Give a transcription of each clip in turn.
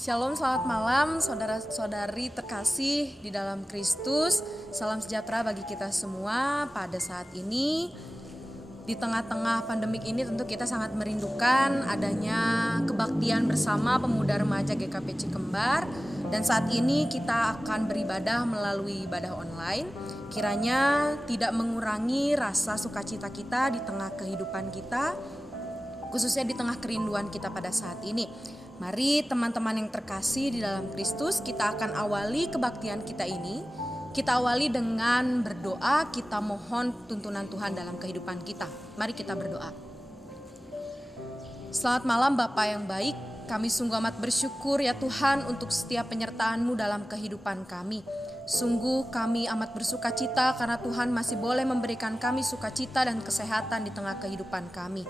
Shalom, selamat malam saudara-saudari terkasih di dalam Kristus. Salam sejahtera bagi kita semua pada saat ini. Di tengah-tengah pandemik ini tentu kita sangat merindukan adanya kebaktian bersama pemuda remaja GKP Cikembar. Dan saat ini kita akan beribadah melalui ibadah online. Kiranya tidak mengurangi rasa sukacita kita di tengah kehidupan kita, khususnya di tengah kerinduan kita pada saat ini. Mari teman-teman yang terkasih di dalam Kristus, kita akan awali kebaktian kita ini. Kita awali dengan berdoa, kita mohon tuntunan Tuhan dalam kehidupan kita. Mari kita berdoa. Selamat malam Bapa yang baik, kami sungguh amat bersyukur ya Tuhan untuk setiap penyertaan-Mu dalam kehidupan kami. Sungguh kami amat bersukacita karena Tuhan masih boleh memberikan kami sukacita dan kesehatan di tengah kehidupan kami.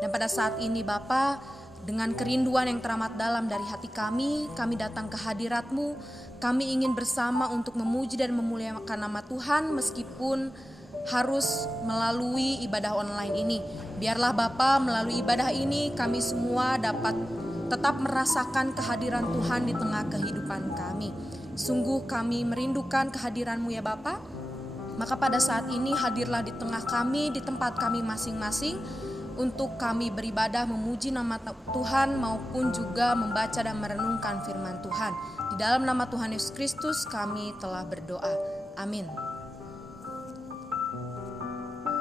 Dan pada saat ini Bapa, dengan kerinduan yang teramat dalam dari hati kami datang ke hadirat-Mu. Kami ingin bersama untuk memuji dan memuliakan nama Tuhan meskipun harus melalui ibadah online ini. Biarlah Bapa, melalui ibadah ini kami semua dapat tetap merasakan kehadiran Tuhan di tengah kehidupan kami. Sungguh kami merindukan kehadiran-Mu ya Bapa. Maka pada saat ini hadirlah di tengah kami, di tempat kami masing-masing, untuk kami beribadah memuji nama Tuhan maupun juga membaca dan merenungkan firman Tuhan. Di dalam nama Tuhan Yesus Kristus kami telah berdoa. Amin.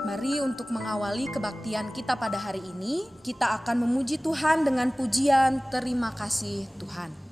Mari untuk mengawali kebaktian kita pada hari ini, kita akan memuji Tuhan dengan pujian terima kasih Tuhan.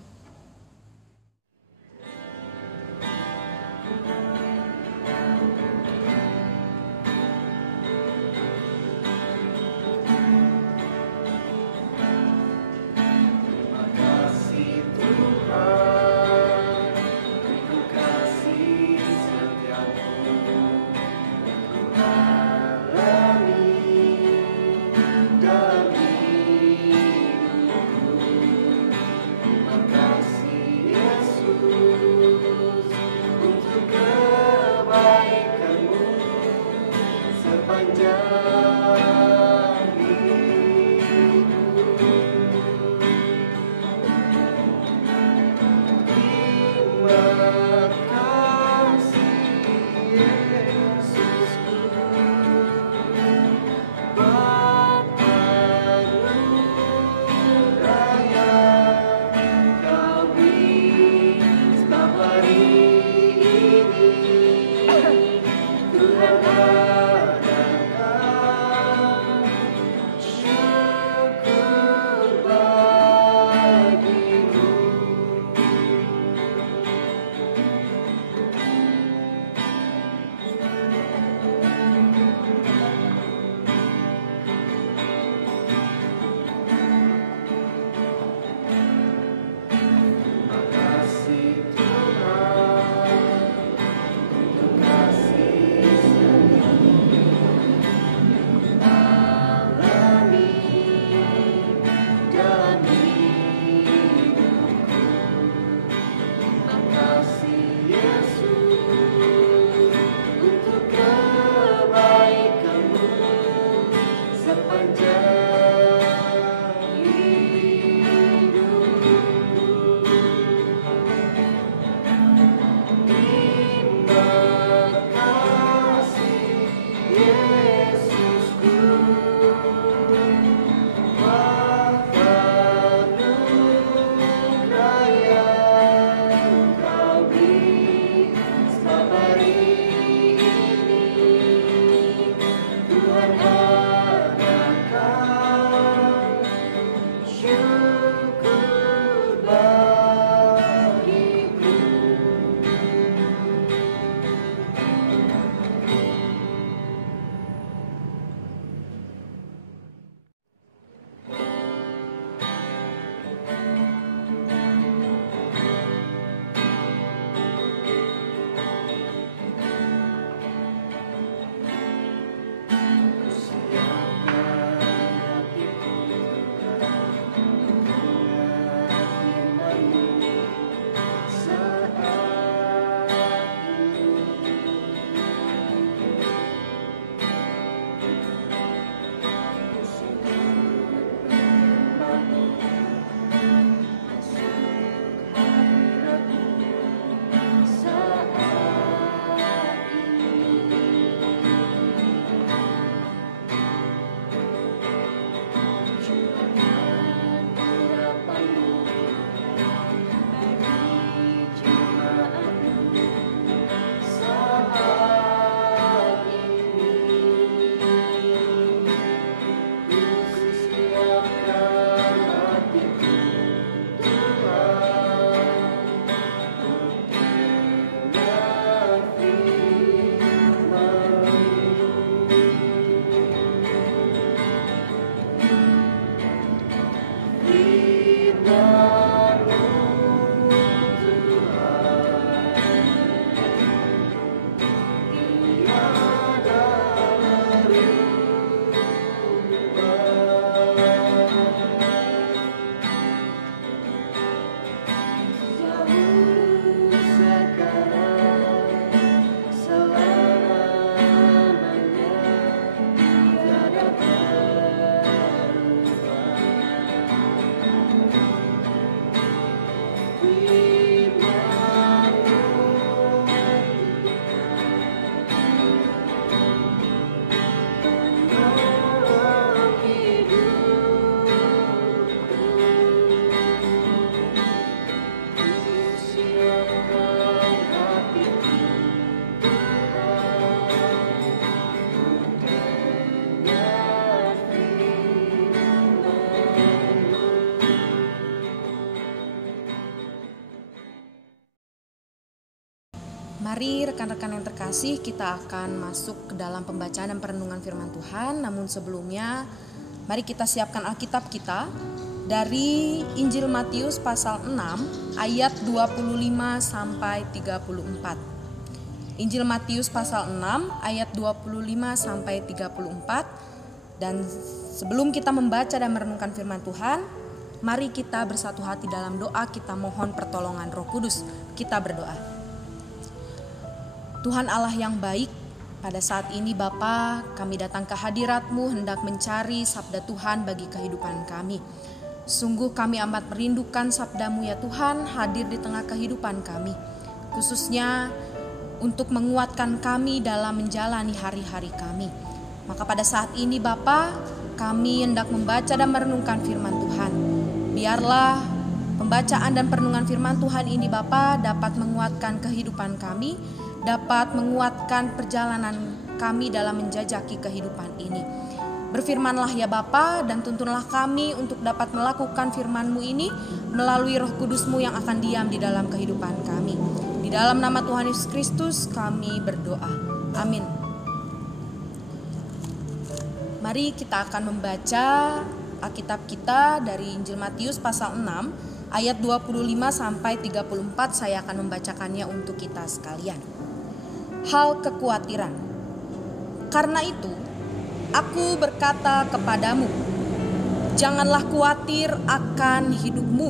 Mari rekan-rekan yang terkasih, kita akan masuk ke dalam pembacaan dan perenungan firman Tuhan. Namun sebelumnya, mari kita siapkan Alkitab kita dari Injil Matius pasal 6 ayat 25 sampai 34. Injil Matius pasal 6 ayat 25 sampai 34. Dan sebelum kita membaca dan merenungkan firman Tuhan, mari kita bersatu hati dalam doa, kita mohon pertolongan Roh Kudus. Kita berdoa. Tuhan Allah yang baik, pada saat ini Bapa, kami datang ke hadirat-Mu hendak mencari sabda Tuhan bagi kehidupan kami. Sungguh kami amat merindukan sabda-Mu ya Tuhan hadir di tengah kehidupan kami, khususnya untuk menguatkan kami dalam menjalani hari-hari kami. Maka pada saat ini Bapa, kami hendak membaca dan merenungkan firman Tuhan. Biarlah pembacaan dan perenungan firman Tuhan ini Bapa dapat menguatkan kehidupan kami, dapat menguatkan perjalanan kami dalam menjajaki kehidupan ini. Berfirmanlah ya Bapa, dan tuntunlah kami untuk dapat melakukan firman-Mu ini melalui Roh Kudus-Mu yang akan diam di dalam kehidupan kami. Di dalam nama Tuhan Yesus Kristus kami berdoa. Amin. Mari kita akan membaca Alkitab kita dari Injil Matius pasal 6 ayat 25 sampai 34. Saya akan membacakannya untuk kita sekalian. Hal kekhawatiran. Karena itu, aku berkata kepadamu, janganlah khawatir akan hidupmu,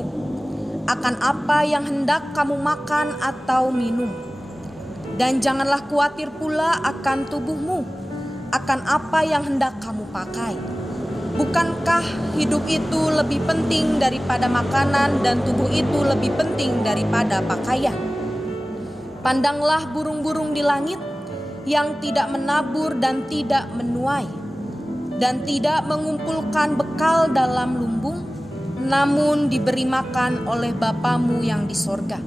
akan apa yang hendak kamu makan atau minum. Dan janganlah khawatir pula akan tubuhmu, akan apa yang hendak kamu pakai. Bukankah hidup itu lebih penting daripada makanan dan tubuh itu lebih penting daripada pakaian? Pandanglah burung-burung di langit yang tidak menabur dan tidak menuai dan tidak mengumpulkan bekal dalam lumbung, namun diberi makan oleh Bapamu yang di sorga.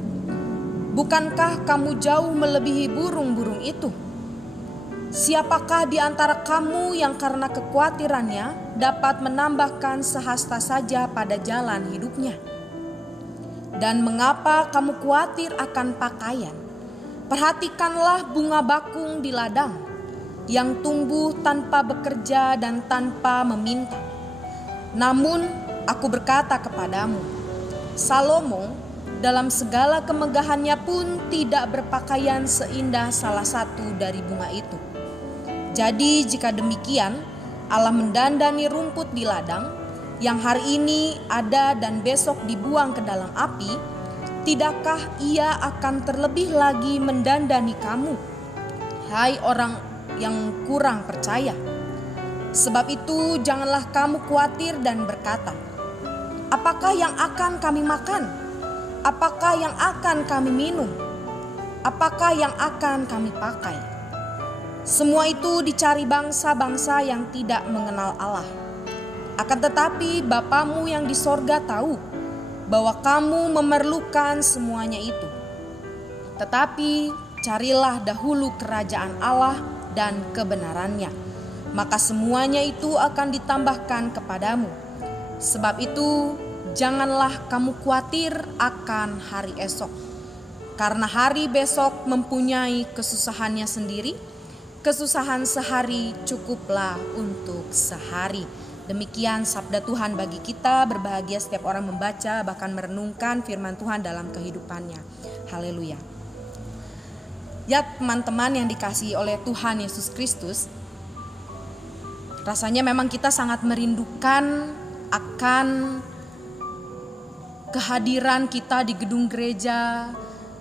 Bukankah kamu jauh melebihi burung-burung itu? Siapakah di antara kamu yang karena kekhawatirannya dapat menambahkan sehasta saja pada jalan hidupnya? Dan mengapa kamu khawatir akan pakaian? Perhatikanlah bunga bakung di ladang yang tumbuh tanpa bekerja dan tanpa meminta. Namun aku berkata kepadamu, Salomo dalam segala kemegahannya pun tidak berpakaian seindah salah satu dari bunga itu. Jadi jika demikian, Allah mendandani rumput di ladang yang hari ini ada dan besok dibuang ke dalam api, tidakkah Ia akan terlebih lagi mendandani kamu, hai orang yang kurang percaya? Sebab itu janganlah kamu khawatir dan berkata, apakah yang akan kami makan? Apakah yang akan kami minum? Apakah yang akan kami pakai? Semua itu dicari bangsa-bangsa yang tidak mengenal Allah. Akan tetapi Bapamu yang di sorga tahu bahwa kamu memerlukan semuanya itu. Tetapi carilah dahulu kerajaan Allah dan kebenarannya, maka semuanya itu akan ditambahkan kepadamu. Sebab itu janganlah kamu khawatir akan hari esok, karena hari besok mempunyai kesusahannya sendiri. Kesusahan sehari cukuplah untuk sehari. Demikian sabda Tuhan bagi kita. Berbahagia setiap orang membaca bahkan merenungkan firman Tuhan dalam kehidupannya. Haleluya. Ya teman-teman yang dikasihi oleh Tuhan Yesus Kristus, rasanya memang kita sangat merindukan akan kehadiran kita di gedung gereja,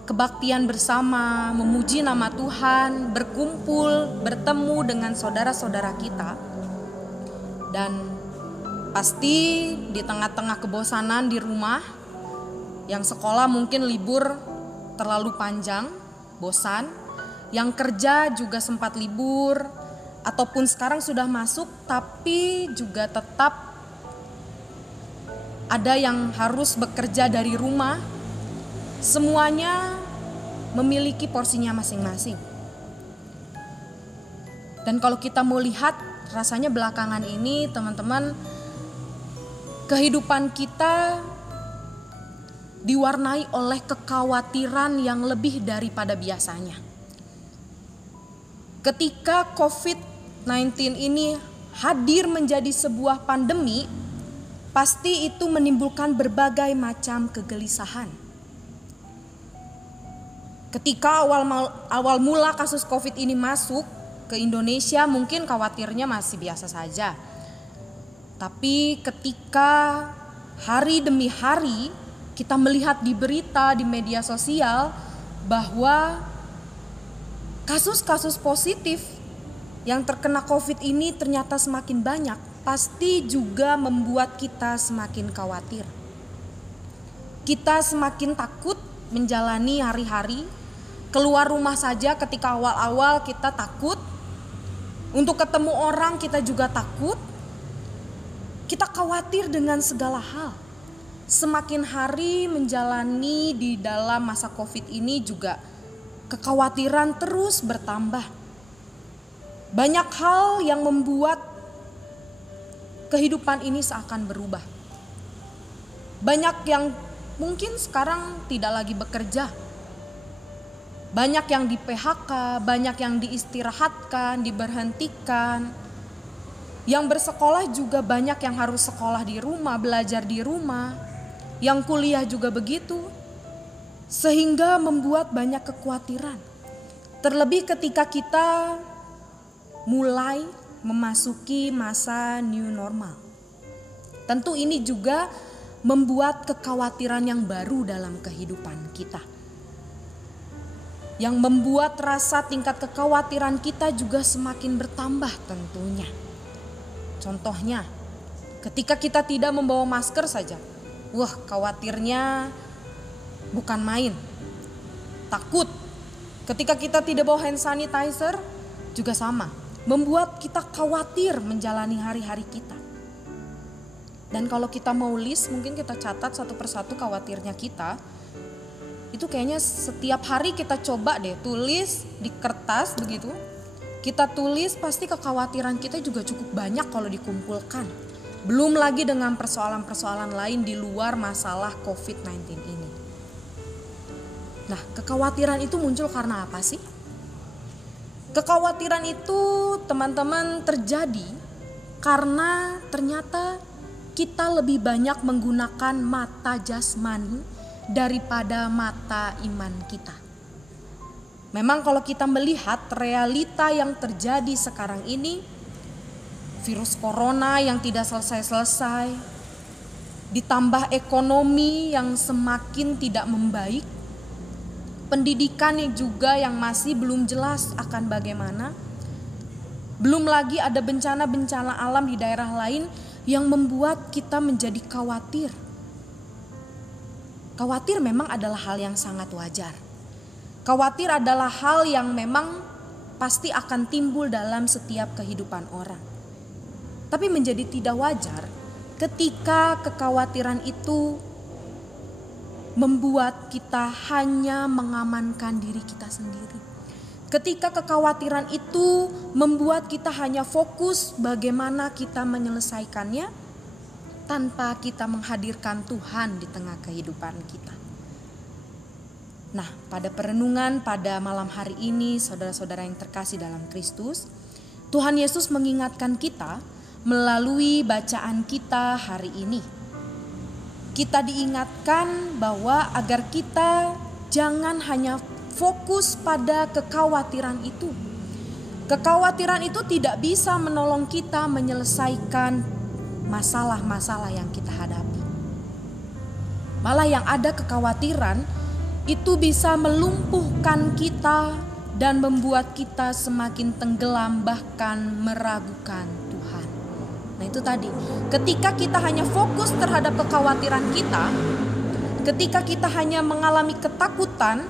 kebaktian bersama, memuji nama Tuhan, berkumpul, bertemu dengan saudara-saudara kita. Dan pasti di tengah-tengah kebosanan di rumah, yang sekolah mungkin libur terlalu panjang, bosan, yang kerja juga sempat libur, ataupun sekarang sudah masuk tapi juga tetap ada yang harus bekerja dari rumah. Semuanya memiliki porsinya masing-masing. Dan kalau kita mau lihat, rasanya belakangan ini teman-teman, kehidupan kita diwarnai oleh kekhawatiran yang lebih daripada biasanya. Ketika COVID-19 ini hadir menjadi sebuah pandemi, pasti itu menimbulkan berbagai macam kegelisahan. Ketika awal mula kasus COVID ini masuk ke Indonesia, mungkin khawatirnya masih biasa saja. Tapi ketika hari demi hari kita melihat di berita, di media sosial bahwa kasus-kasus positif yang terkena COVID ini ternyata semakin banyak, pasti juga membuat kita semakin khawatir. Kita semakin takut menjalani hari-hari. Keluar rumah saja ketika awal-awal kita takut. Untuk ketemu orang kita juga takut. Kita khawatir dengan segala hal. Semakin hari menjalani di dalam masa COVID ini juga kekhawatiran terus bertambah. Banyak hal yang membuat kehidupan ini seakan berubah. Banyak yang mungkin sekarang tidak lagi bekerja. Banyak yang di PHK, banyak yang diistirahatkan, diberhentikan. Yang bersekolah juga banyak yang harus sekolah di rumah, belajar di rumah. Yang kuliah juga begitu. Sehingga membuat banyak kekhawatiran. Terlebih ketika kita mulai memasuki masa new normal. Tentu ini juga membuat kekhawatiran yang baru dalam kehidupan kita. Yang membuat rasa tingkat kekhawatiran kita juga semakin bertambah tentunya. Contohnya, ketika kita tidak membawa masker saja, wah khawatirnya bukan main. Takut. Ketika kita tidak bawa hand sanitizer juga sama. Membuat kita khawatir menjalani hari-hari kita. Dan kalau kita mau list, mungkin kita catat satu persatu khawatirnya kita. Itu kayaknya setiap hari kita coba deh tulis di kertas begitu. Kita tulis, pasti kekhawatiran kita juga cukup banyak kalau dikumpulkan. Belum lagi dengan persoalan-persoalan lain di luar masalah COVID-19 ini. Nah, kekhawatiran itu muncul karena apa sih? Kekhawatiran itu teman-teman terjadi karena ternyata kita lebih banyak menggunakan mata jasmani daripada mata iman kita. Memang kalau kita melihat realita yang terjadi sekarang ini, virus corona yang tidak selesai-selesai, ditambah ekonomi yang semakin tidak membaik, pendidikan juga yang masih belum jelas akan bagaimana. Belum lagi ada bencana-bencana alam di daerah lain yang membuat kita menjadi khawatir. Khawatir memang adalah hal yang sangat wajar. Khawatir adalah hal yang memang pasti akan timbul dalam setiap kehidupan orang. Tapi menjadi tidak wajar ketika kekhawatiran itu membuat kita hanya mengamankan diri kita sendiri. Ketika kekhawatiran itu membuat kita hanya fokus bagaimana kita menyelesaikannya tanpa kita menghadirkan Tuhan di tengah kehidupan kita. Nah, pada perenungan pada malam hari ini, saudara-saudara yang terkasih dalam Kristus, Tuhan Yesus mengingatkan kita melalui bacaan kita hari ini. Kita diingatkan bahwa agar kita jangan hanya fokus pada kekhawatiran itu. Kekhawatiran itu tidak bisa menolong kita menyelesaikan masalah-masalah yang kita hadapi. Malah yang ada kekhawatiran itu bisa melumpuhkan kita dan membuat kita semakin tenggelam bahkan meragukan Tuhan. Nah itu tadi, ketika kita hanya fokus terhadap kekhawatiran kita, ketika kita hanya mengalami ketakutan,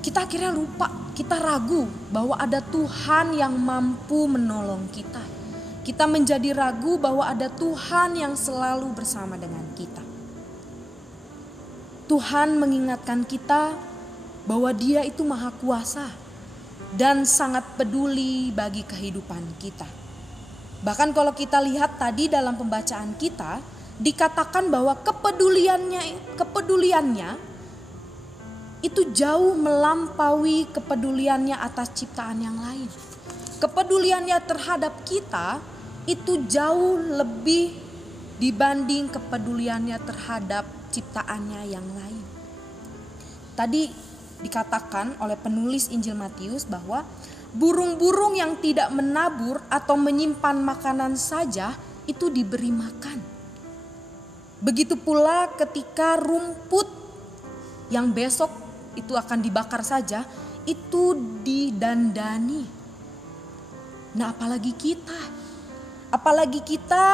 kita akhirnya lupa, kita ragu bahwa ada Tuhan yang mampu menolong kita. Kita menjadi ragu bahwa ada Tuhan yang selalu bersama dengan kita. Tuhan mengingatkan kita bahwa Dia itu maha kuasa dan sangat peduli bagi kehidupan kita. Bahkan kalau kita lihat tadi dalam pembacaan kita, dikatakan bahwa kepeduliannya itu jauh melampaui kepeduliannya atas ciptaan yang lain. Kepeduliannya terhadap kita itu jauh lebih dibanding kepeduliannya terhadap ciptaannya yang lain. Tadi dikatakan oleh penulis Injil Matius bahwa burung-burung yang tidak menabur atau menyimpan makanan saja itu diberi makan. Begitu pula ketika rumput yang besok itu akan dibakar saja itu didandani. Nah, apalagi kita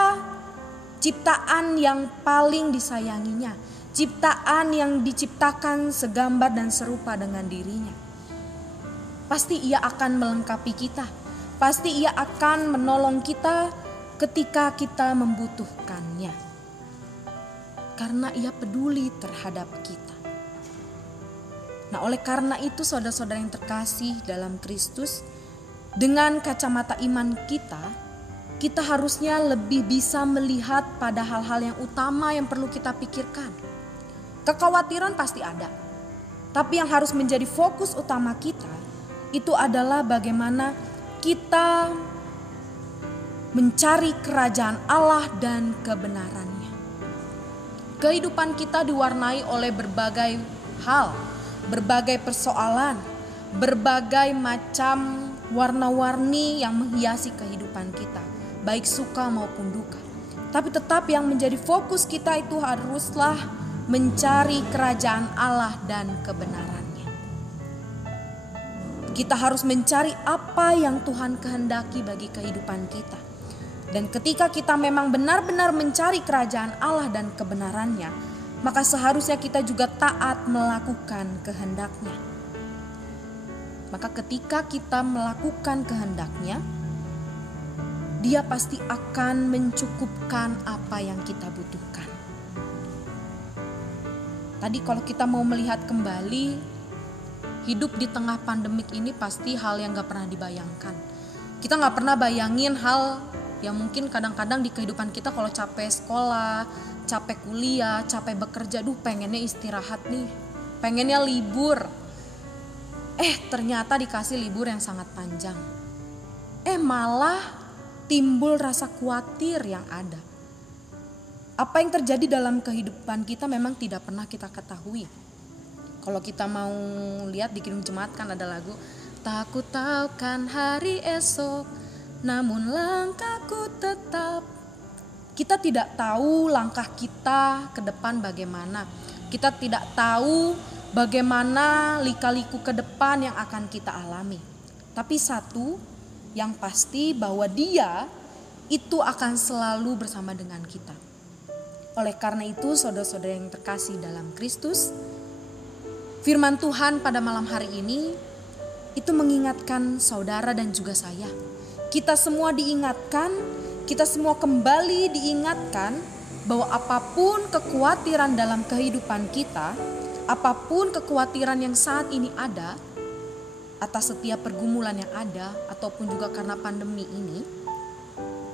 ciptaan yang paling disayanginya, ciptaan yang diciptakan segambar dan serupa dengan dirinya. Pasti ia akan melengkapi kita, pasti ia akan menolong kita ketika kita membutuhkannya, karena ia peduli terhadap kita. Nah, oleh karena itu saudara-saudara yang terkasih dalam Kristus, dengan kacamata iman kita harusnya lebih bisa melihat pada hal-hal yang utama yang perlu kita pikirkan. Kekhawatiran pasti ada, tapi yang harus menjadi fokus utama kita itu adalah bagaimana kita mencari kerajaan Allah dan kebenarannya. Kehidupan kita diwarnai oleh berbagai hal, berbagai persoalan, berbagai macam warna-warni yang menghiasi kehidupan kita, baik suka maupun duka. Tapi tetap yang menjadi fokus kita itu haruslah mencari kerajaan Allah dan kebenarannya. Kita harus mencari apa yang Tuhan kehendaki bagi kehidupan kita. Dan ketika kita memang benar-benar mencari kerajaan Allah dan kebenarannya, maka seharusnya kita juga taat melakukan kehendaknya. Maka ketika kita melakukan kehendaknya, Dia pasti akan mencukupkan apa yang kita butuhkan. Tadi kalau kita mau melihat kembali, hidup di tengah pandemik ini pasti hal yang gak pernah dibayangkan. Kita gak pernah bayangin hal yang mungkin kadang-kadang di kehidupan kita kalau capek sekolah, capek kuliah, capek bekerja, pengennya istirahat nih, pengennya libur. Ternyata dikasih libur yang sangat panjang. Malah timbul rasa khawatir yang ada. Apa yang terjadi dalam kehidupan kita memang tidak pernah kita ketahui. Kalau kita mau lihat di Kidung Jemaat kan ada lagu, tak ku tahu kan hari esok, namun langkahku tetap. Kita tidak tahu langkah kita ke depan bagaimana. Kita tidak tahu bagaimana lika-liku ke depan yang akan kita alami. Tapi satu yang pasti bahwa Dia itu akan selalu bersama dengan kita. Oleh karena itu saudara-saudara yang terkasih dalam Kristus, firman Tuhan pada malam hari ini itu mengingatkan saudara dan juga saya. Kita semua diingatkan, kita semua kembali diingatkan bahwa apapun kekhawatiran dalam kehidupan kita, apapun kekhawatiran yang saat ini ada, atas setiap pergumulan yang ada, ataupun juga karena pandemi ini,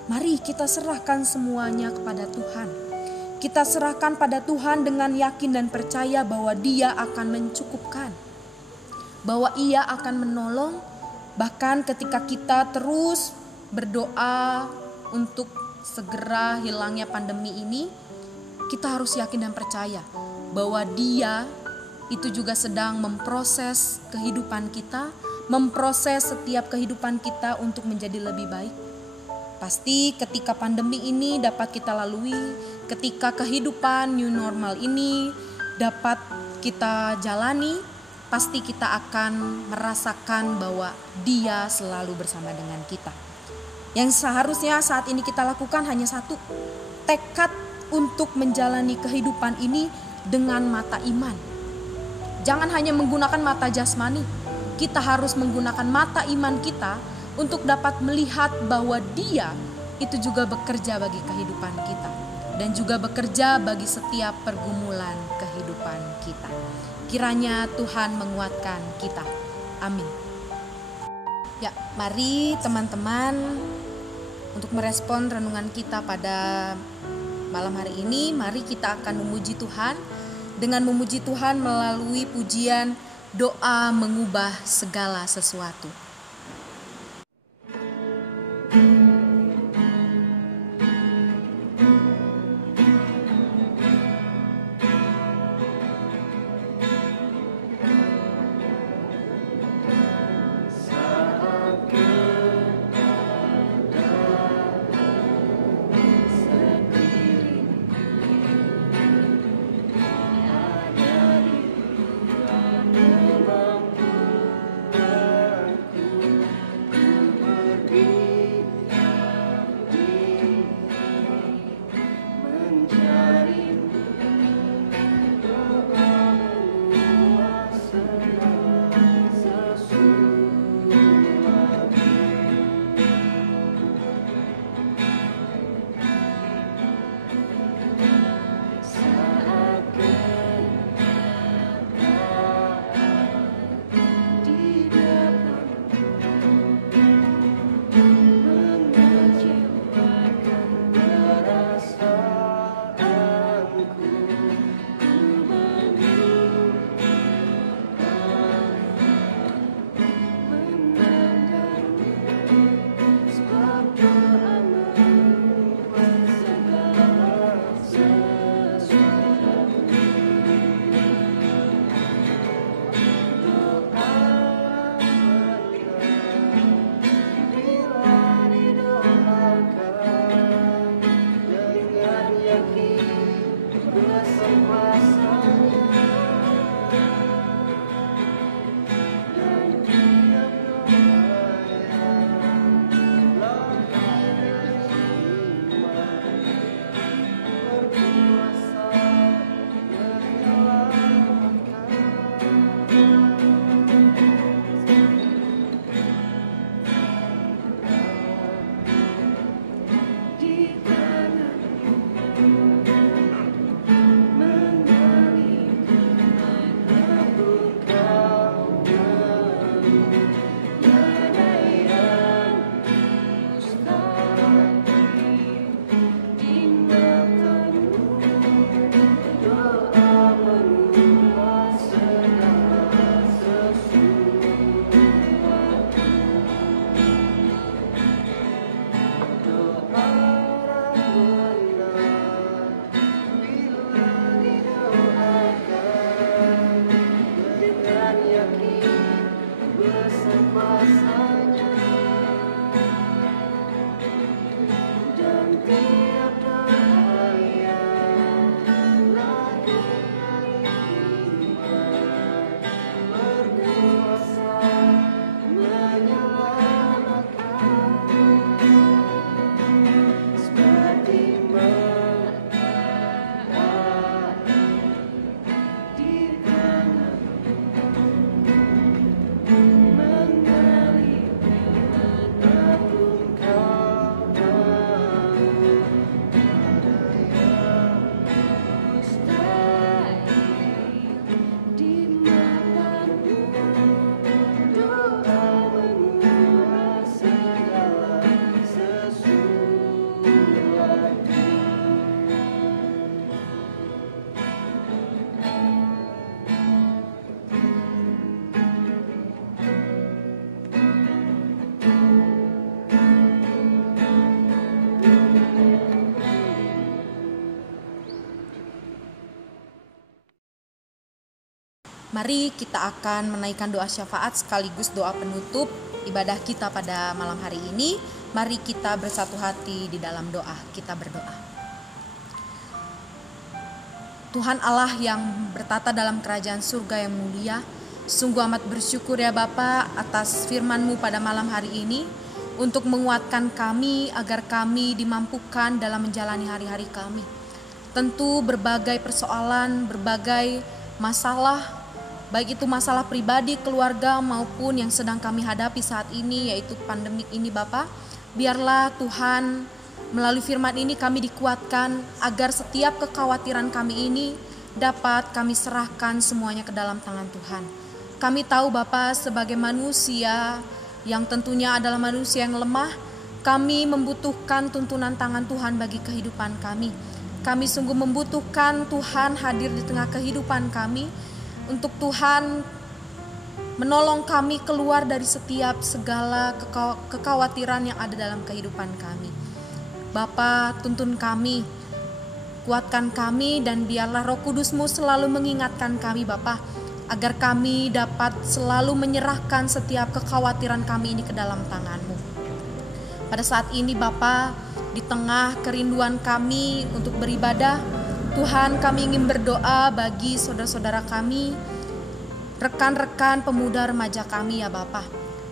mari kita serahkan semuanya kepada Tuhan. Kita serahkan pada Tuhan dengan yakin dan percaya bahwa Dia akan mencukupkan, bahwa Ia akan menolong. Bahkan ketika kita terus berdoa untuk segera hilangnya pandemi ini, kita harus yakin dan percaya bahwa Dia itu juga sedang memproses kehidupan kita, memproses setiap kehidupan kita untuk menjadi lebih baik. Pasti ketika pandemi ini dapat kita lalui, ketika kehidupan new normal ini dapat kita jalani, pasti kita akan merasakan bahwa Dia selalu bersama dengan kita. Yang seharusnya saat ini kita lakukan hanya satu, tekad untuk menjalani kehidupan ini dengan mata iman. Jangan hanya menggunakan mata jasmani, kita harus menggunakan mata iman kita untuk dapat melihat bahwa Dia itu juga bekerja bagi kehidupan kita dan juga bekerja bagi setiap pergumulan kehidupan kita. Kiranya Tuhan menguatkan kita. Amin. Ya, mari teman-teman untuk merespon renungan kita pada malam hari ini, mari kita akan memuji Tuhan dengan memuji Tuhan melalui pujian, doa mengubah segala sesuatu. Mari kita akan menaikkan doa syafaat sekaligus doa penutup ibadah kita pada malam hari ini. Mari kita bersatu hati di dalam doa. Kita berdoa. Tuhan Allah yang bertata dalam kerajaan surga yang mulia, sungguh amat bersyukur ya Bapa atas firman-Mu pada malam hari ini untuk menguatkan kami agar kami dimampukan dalam menjalani hari-hari kami. Tentu berbagai persoalan, berbagai masalah, baik itu masalah pribadi, keluarga maupun yang sedang kami hadapi saat ini yaitu pandemik ini Bapa. Biarlah Tuhan melalui firman ini kami dikuatkan agar setiap kekhawatiran kami ini dapat kami serahkan semuanya ke dalam tangan Tuhan. Kami tahu Bapa sebagai manusia yang tentunya adalah manusia yang lemah, kami membutuhkan tuntunan tangan Tuhan bagi kehidupan kami. Kami sungguh membutuhkan Tuhan hadir di tengah kehidupan kami, untuk Tuhan menolong kami keluar dari setiap segala kekhawatiran yang ada dalam kehidupan kami. Bapa, tuntun kami, kuatkan kami, dan biarlah Roh Kudus-Mu selalu mengingatkan kami Bapa, agar kami dapat selalu menyerahkan setiap kekhawatiran kami ini ke dalam tangan-Mu. Pada saat ini Bapa, di tengah kerinduan kami untuk beribadah, Tuhan, kami ingin berdoa bagi saudara-saudara kami, rekan-rekan pemuda remaja kami ya Bapa.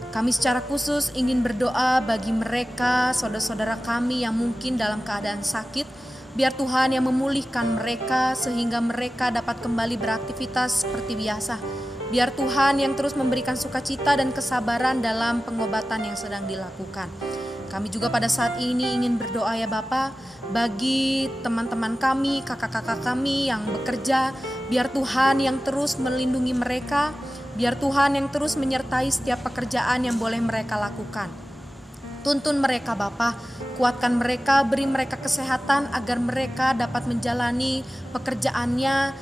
Kami secara khusus ingin berdoa bagi mereka, saudara-saudara kami yang mungkin dalam keadaan sakit. Biar Tuhan yang memulihkan mereka sehingga mereka dapat kembali beraktivitas seperti biasa. Biar Tuhan yang terus memberikan sukacita dan kesabaran dalam pengobatan yang sedang dilakukan. Kami juga pada saat ini ingin berdoa ya Bapa, bagi teman-teman kami, kakak-kakak kami yang bekerja. Biar Tuhan yang terus melindungi mereka, biar Tuhan yang terus menyertai setiap pekerjaan yang boleh mereka lakukan. Tuntun mereka Bapa, kuatkan mereka, beri mereka kesehatan agar mereka dapat menjalani pekerjaannya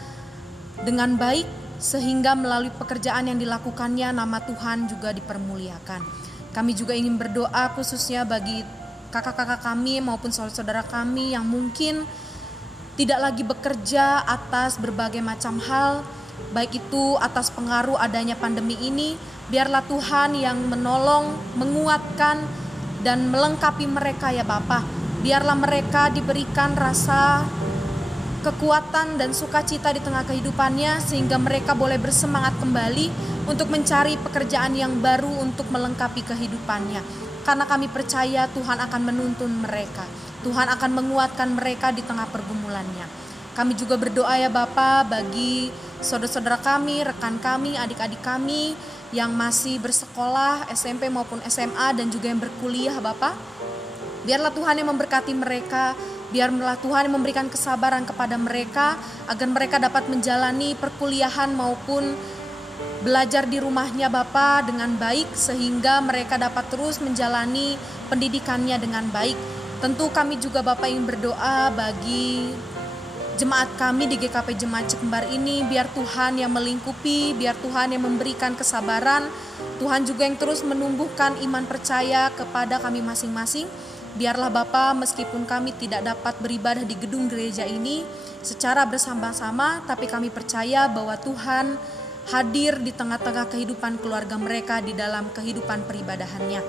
dengan baik, sehingga melalui pekerjaan yang dilakukannya nama Tuhan juga dipermuliakan. Kami juga ingin berdoa khususnya bagi kakak-kakak kami maupun saudara-saudara kami yang mungkin tidak lagi bekerja atas berbagai macam hal, baik itu atas pengaruh adanya pandemi ini. Biarlah Tuhan yang menolong, menguatkan, dan melengkapi mereka ya Bapa. Biarlah mereka diberikan rasa kekuatan dan sukacita di tengah kehidupannya, sehingga mereka boleh bersemangat kembali untuk mencari pekerjaan yang baru untuk melengkapi kehidupannya. Karena kami percaya Tuhan akan menuntun mereka, Tuhan akan menguatkan mereka di tengah pergumulannya. Kami juga berdoa ya Bapa bagi saudara-saudara kami, rekan kami, adik-adik kami yang masih bersekolah SMP maupun SMA dan juga yang berkuliah Bapa. Biarlah Tuhan yang memberkati mereka, biarlah Tuhan yang memberikan kesabaran kepada mereka agar mereka dapat menjalani perkuliahan maupun belajar di rumahnya Bapa dengan baik, sehingga mereka dapat terus menjalani pendidikannya dengan baik. Tentu kami juga Bapa ingin berdoa bagi jemaat kami di GKP Jemaat Cekembar ini, biar Tuhan yang melingkupi, biar Tuhan yang memberikan kesabaran, Tuhan juga yang terus menumbuhkan iman percaya kepada kami masing-masing. Biarlah Bapa, meskipun kami tidak dapat beribadah di gedung gereja ini secara bersama-sama, tapi kami percaya bahwa Tuhan hadir di tengah-tengah kehidupan keluarga mereka di dalam kehidupan peribadahannya.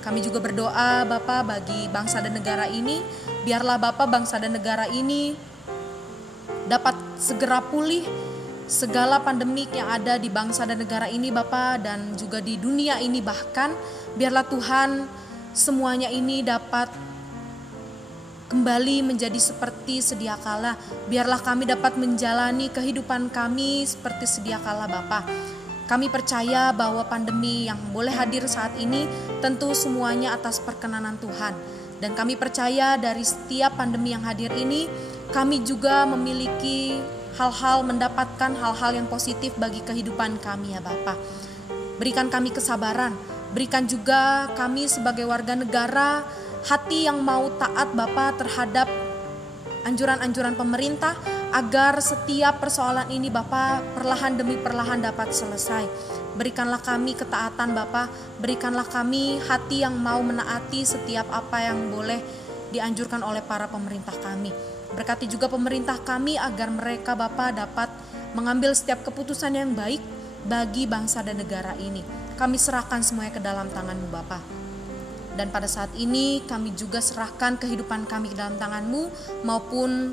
Kami juga berdoa Bapa bagi bangsa dan negara ini, biarlah Bapa bangsa dan negara ini dapat segera pulih segala pandemik yang ada di bangsa dan negara ini Bapa, dan juga di dunia ini bahkan. Biarlah Tuhan semuanya ini dapat kembali menjadi seperti sedia kala. Biarlah kami dapat menjalani kehidupan kami seperti sedia kala Bapa. Kami percaya bahwa pandemi yang boleh hadir saat ini tentu semuanya atas perkenanan Tuhan. Dan kami percaya dari setiap pandemi yang hadir ini, kami juga memiliki mendapatkan hal-hal yang positif bagi kehidupan kami ya Bapa. Berikan kami kesabaran, berikan juga kami sebagai warga negara hati yang mau taat Bapa terhadap anjuran-anjuran pemerintah, agar setiap persoalan ini Bapa perlahan demi perlahan dapat selesai. Berikanlah kami ketaatan Bapa, berikanlah kami hati yang mau menaati setiap apa yang boleh dianjurkan oleh para pemerintah kami. Berkati juga pemerintah kami agar mereka Bapa dapat mengambil setiap keputusan yang baik bagi bangsa dan negara ini. Kami serahkan semuanya ke dalam tangan-Mu Bapa. Dan pada saat ini kami juga serahkan kehidupan kami ke dalam tangan-Mu, maupun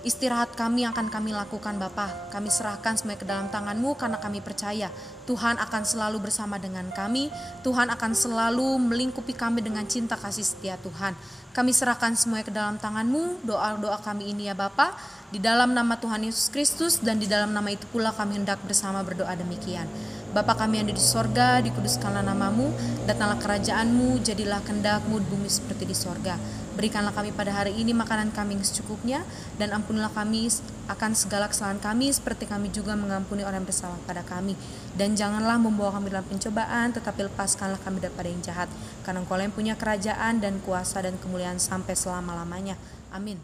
istirahat kami yang akan kami lakukan Bapa. Kami serahkan semuanya ke dalam tangan-Mu karena kami percaya Tuhan akan selalu bersama dengan kami. Tuhan akan selalu melingkupi kami dengan cinta kasih setia Tuhan. Kami serahkan semuanya ke dalam tangan-Mu, doa-doa kami ini ya Bapa, di dalam nama Tuhan Yesus Kristus, dan di dalam nama itu pula kami hendak bersama berdoa demikian. Bapa kami yang ada di sorga, dikuduskanlah nama-Mu, datanglah kerajaan-Mu, jadilah kehendak-Mu di bumi seperti di sorga. Berikanlah kami pada hari ini makanan kami yang secukupnya, dan ampunilah kami akan segala kesalahan kami, seperti kami juga mengampuni orang yang bersalah pada kami. Dan janganlah membawa kami dalam pencobaan, tetapi lepaskanlah kami daripada yang jahat. Karena Engkau yang punya kerajaan dan kuasa dan kemuliaan sampai selama-lamanya. Amin.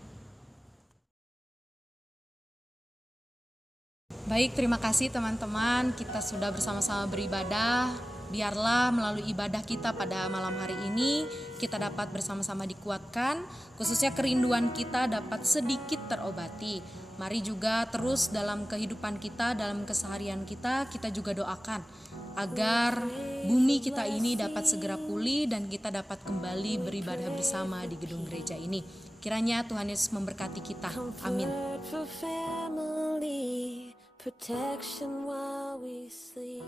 Baik, terima kasih teman-teman. Kita sudah bersama-sama beribadah. Biarlah melalui ibadah kita pada malam hari ini, kita dapat bersama-sama dikuatkan, khususnya kerinduan kita dapat sedikit terobati. Mari juga terus dalam kehidupan kita, dalam keseharian kita juga doakan agar bumi kita ini dapat segera pulih dan kita dapat kembali beribadah bersama di gedung gereja ini. Kiranya Tuhan Yesus memberkati kita. Amin. Protection while we sleep.